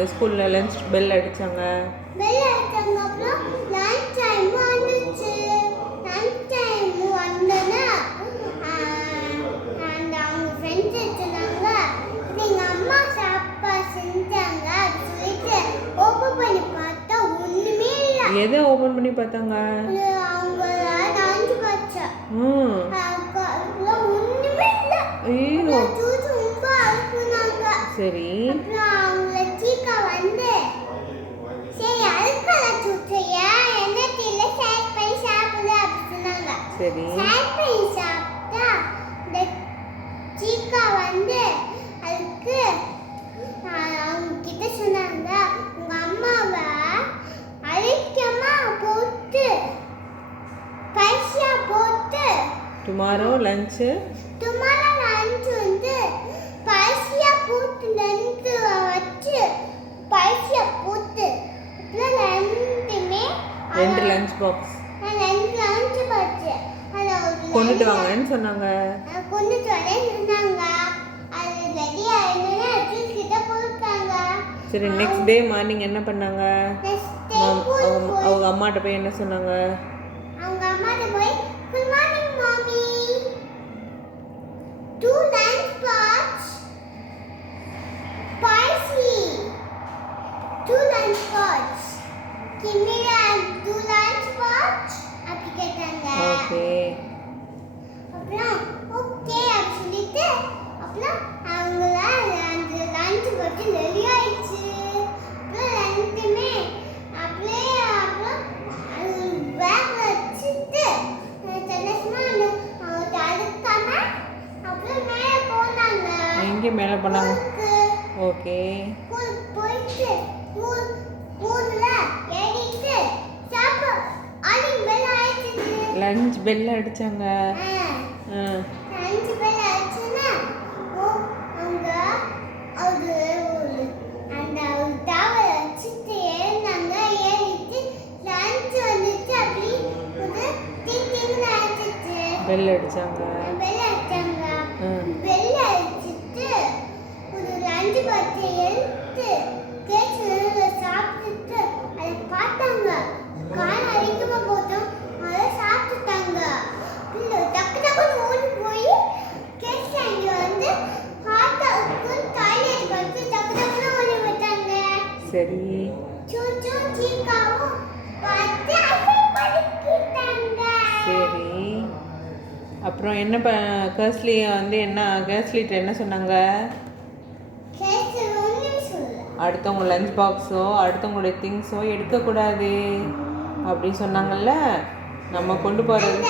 பண்ணாங்க ஸ்கூலில் lunch bell அடித்தாங்க? அப்புறம் லஞ்ச் டைம் வந்துச்சு. லஞ்ச் டைம் வந்தோன்னா அவங்க ஃப்ரெண்ட்ஸ் சொன்னாங்க, எங்கள் அம்மா சாப்பாடு செஞ்சாங்க அப்படி சொல்லிட்டு ஓப்பன் பண்ணி பார்த்தா ஒன்றுமே இல்லை. எதை ஓப்பன் பண்ணி பார்த்தாங்க? அவங்க லஞ்ச் பாக்ஸ். ஒன்றுமே இல்லை. ஐயோ ரொம்ப அழுப்புனாங்க. சரி. அப்புறம் அவங்கள சீக்கா வந்து சரி அழுக்கல சுத்தையா என்ன தெரியல ஷேர் பண்ணி சாப்பிடு அப்படி சொன்னாங்க. சரி. ஷேர் பண்ணி சாப்பிட்டா இந்த சீக்கா வந்து அதுக்கு அவங்க கிட்ட சொன்னாங்க, உங்க அம்மாவை அழிக்கமா போட்டு பைசா போட்டு டுமாரோ லஞ்சு வந்து பைசா போட்டு லஞ்சு வச்சு பைசா போட்டு அப்புறம் ரெண்டுமே 2 லஞ்ச் பாக்ஸ் கொண்டுட்டு வாங்கன்னு சொன்னாங்க. கொண்டுட்டு வரேன்னு சொன்னாங்க. அது ரெடி ஆயிடுச்சுன்னா ஜூஸ் கிட்ட போட்டாங்க. சரி, நெக்ஸ்ட் டே மார்னிங் என்ன பண்ணாங்க? அவங்க அம்மாட்ட போய் என்ன சொன்னாங்க? அவங்க அம்மாட்ட போய் குட் மார்னிங் மாமி, 2 lunch box spicy, 2 lunch box. Give me 2 lunch box. அப்படி கேட்டாங்க. ஓகே. அப்புறம் ஓகே அப்படி சொல்லிட்டு அப்புறம் அவங்கள அந்த லஞ்ச் பாக்ஸ் ரெடி ஆயிடுச்சு. அப்புறம் ரெண்டுமே அப்படியே அப்புறம் பேக் வச்சுட்டு சந்தோஷமா அவங்க அழுக்காம அப்புறம் மேலே போனாங்க. எங்கே மேலே போனாங்க? ஓகே. போயிட்டு ஊர்ல ஏறிட்டு சாப்பிட ஆலிங் பெல் ஆயிடுச்சு. லஞ்ச் பெல் அடிச்சாங்க. லஞ்ச் பெல் ஆயிடுச்சுன்னா அவங்க அது அந்த டவல் வச்சுட்டு ஏறினாங்க. ஏறிட்டு லஞ்ச் வந்துச்சு அப்படி ஒரு டிங் ஆயிடுச்சு. பெல் அடிச்சாங்க. பெல் அடிச்சாங்க. பெல் அடிச்சுட்டு ஒரு லஞ்ச் பாக்ஸ் எடுத்து கேக்ல சாப்பிட்டுட்டு அதை பார்த்தாங்க. கால் அடிக்கமா போட்டோம் அதை சாப்பிட்டுட்டாங்க. டக்கு டக்குன்னு ஓடி போய் கேக் ஸ்டாண்ட் வந்து ஹாட்டாக்கு டாய்லெட் வந்து டக்கு டக்குன்னு ஓடி விட்டாங்க. சரி. சூச்சு சீக்காவும் பார்த்து அதை படிக்கிட்டாங்க. சரி. அப்புறம் என்ன கர்ஸ்லி வந்து என்ன கேர்ஸ்லிட்ட என்ன சொன்னாங்க? அடுத்தவங்க லஞ்ச் பாக்ஸோ அடுத்தவங்களுடைய திங்ஸோ எடுக்கக்கூடாது அப்படி சொன்னாங்கல்ல. நம்ம கொண்டு போகிறது